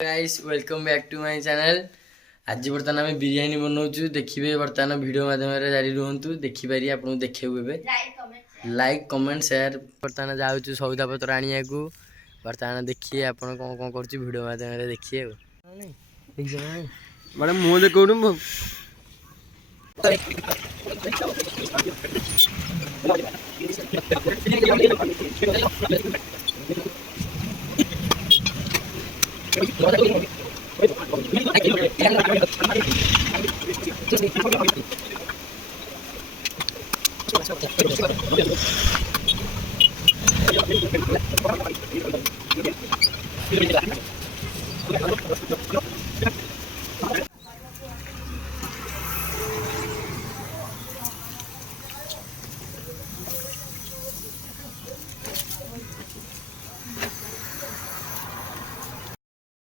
Guys welcome back to my channel. आज बर्तमान आम बिरियानी बनाऊँ देखिए बर्तमान वीडियो माध्यम जारी रुहतु देखिपारे आपको देखिए लाइक कमेंट शेयर बर्तमान जाऊँ सौदा पत्र आने को बर्तमान देखिए आप कौन कौन कर वीडियो माध्यम देखिए मैडम मुँह देखो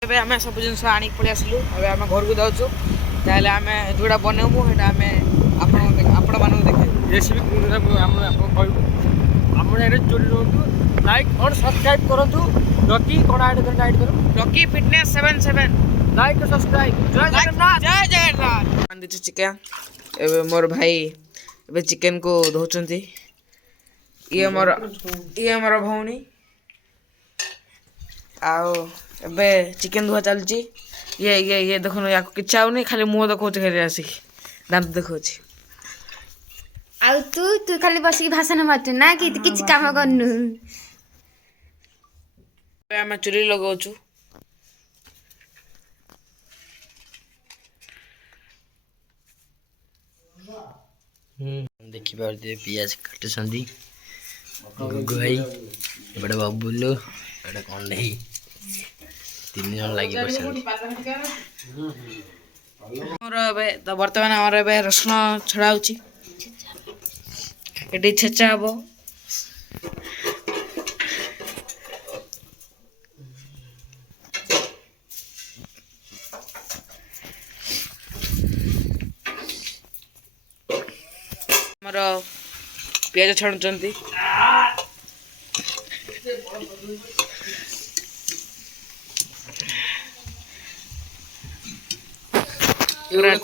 ଏବେ ଆମେ ସବୁ ଜିନିଷ ଆଣିକି ପଳେଇ ଆସିଲୁ। ଏବେ ଆମେ ଘରକୁ ଯାଉଛୁ। ତାହେଲେ ଆମେ ଯେଉଁଟା ବନେଇବୁ ସେଇଟା ଆମେ ଆପଣମାନଙ୍କୁ ଦେଖେଇବୁ। ରେସିପି ଆପଣଙ୍କୁ କହିବୁ। ଆପଣ ଏଇଟା ଚୋରି ରୁହନ୍ତୁ, ଲାଇକ୍ और सब्सक्राइब କରନ୍ତୁ। ରକି କ'ଣ ଆଇଡି କରୁ ରକି ଫିଟନେସ୍ 77 ଲାଇକ୍ और सब्सक्राइब। ଜୟ ଜଗନ୍ନାଥ। ଜୟ ଜଗନ୍ନାଥ। ରାନ୍ଧିଛୁ ଚିକେନ୍। ଏବେ ମୋର ଭାଇ ଏବେ ଚିକେନ୍କୁ ଧୋଉଛନ୍ତି। ଇଏ ମୋର ଭଉଣୀ। ଆଉ ଏବେ ଚିକେନ୍ ଧୁଆ ଚାଲିଛି। ଇଏ ଦେଖୁନ ୟାକୁ କିଛି ଆଉନି, ଖାଲି ମୁହଁ ଦେଖାଉଛି ଖାଲି ଆସିକି ଦାନ୍ତ ଦେଖାଉଛି। ଆଉ ତୁ ଖାଲି ବସିକି ଭାଷଣ ମାରୁଛୁ ନା କି କିଛି କାମ କରନୁ। ଏବେ ଆମେ ଚୁଲି ଲଗାଉଛୁ। देखिए पियाज काटुंट गुगु भाई एपटे बबुलू एपटे कंडे तीन जन लगी बर्तमान आमर ए रसुण छड़ा ये छेचा हम आमर पियाज छाणुंट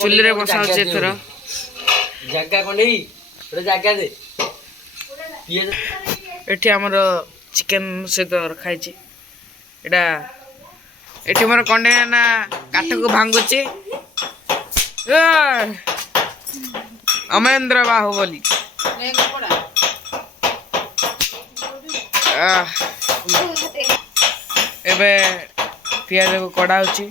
चुली रे बसा एथर जगह कंडे जगह दे एठी हमर चिकन सहित रखाई एटा एठी मोर कंडे ना काठ को भांगुची अमरेंद्र बाहुबली एबे पियाज को कड़ा होची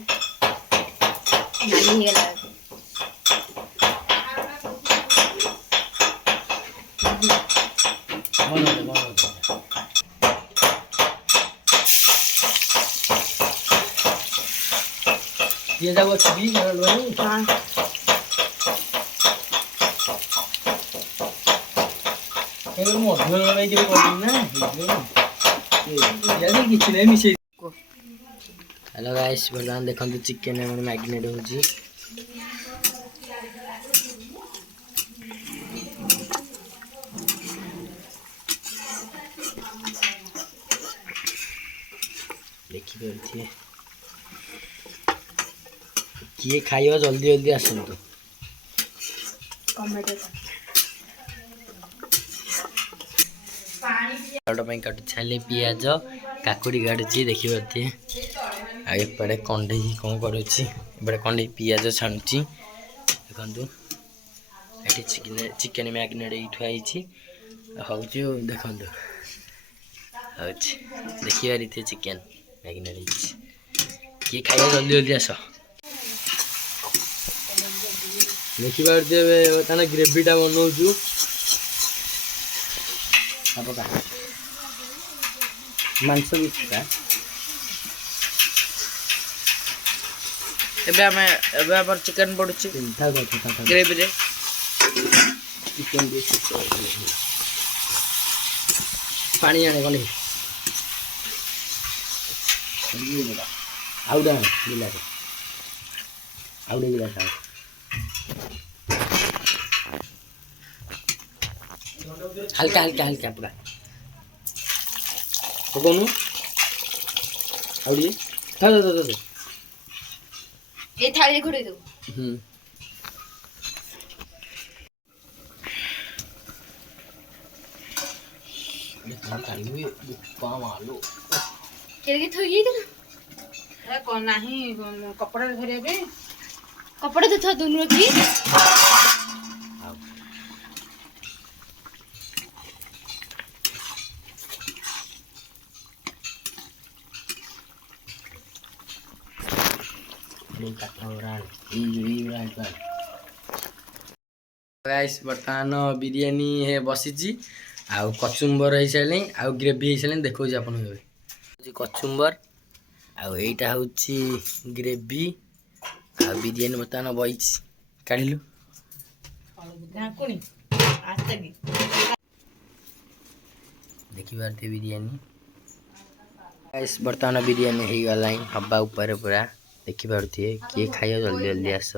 ये जागो छबी लोनी हां एगो मधुर लगे के कोन ना यानी किछ नै मिसे। हेलो गाइस बर्तमान देखंतु चिकन हमर मैग्नेट होजी देखि परथिए किए खाइबा जल्दी जल्दी आसतु काटु छाले पियाज काकुड़ी काटुची देखी पारे आए कंडे कौन करुच्ची कंडे पियाज छाणुची देखु ये चिकेन मैग्नेट थुआई हूँ देखु देखिए चिकेन मैग्नेट किए खाइबा जल्दी जल्दी आस देखिए बर्तमान ग्रेवीटा बनाऊँ मांस एबे चिकन पड़ुची ग्रेवी रे चिकन पानी आने कौन आउडा गिलास आउडे गिलास हल्का हल्का हल्का पूरा कौन आउडी এই থাଳି ঘুরে দেবো। হুম କେଡ଼େ ଥୋଇ ଯାଇଥିଲୁ ନାହିଁ କପଡ଼ାରେ ଧରିବା ପାଇଁ କପଡ଼ା ତ ଥୋ ଦୁନୁ କି ଗାଇସ୍ ବର୍ତ୍ତମାନ ବିରିୟାନୀ ବସିଛି ଆଉ କଚୁମ୍ବର ହେଇସାରିଲାଣି ଆଉ ଗ୍ରେଭି ହେଇସାରିଲାଣି ଦେଖାଉଛି ଆପଣଙ୍କୁ ଏବେ ହେଉଛି କଚୁମ୍ବର ଆଉ ଏଇଟା ହେଉଛି ଗ୍ରେଭି ଆଉ ବିରିୟାନୀ ବର୍ତ୍ତମାନ ବଇଛି କାଢ଼ିଲୁ ଦେଖିପାରୁଥିବେ ବିରିୟାନୀ ଗାଇସ୍ ବର୍ତ୍ତମାନ ବିରିୟାନୀ ହେଇଗଲାଣି ହବା ଉପରେ ପୁରା ଦେଖିପାରୁଥିବେ କିଏ ଖାଇବ ଜଲ୍ଦି ଜଲ୍ଦି ଆସ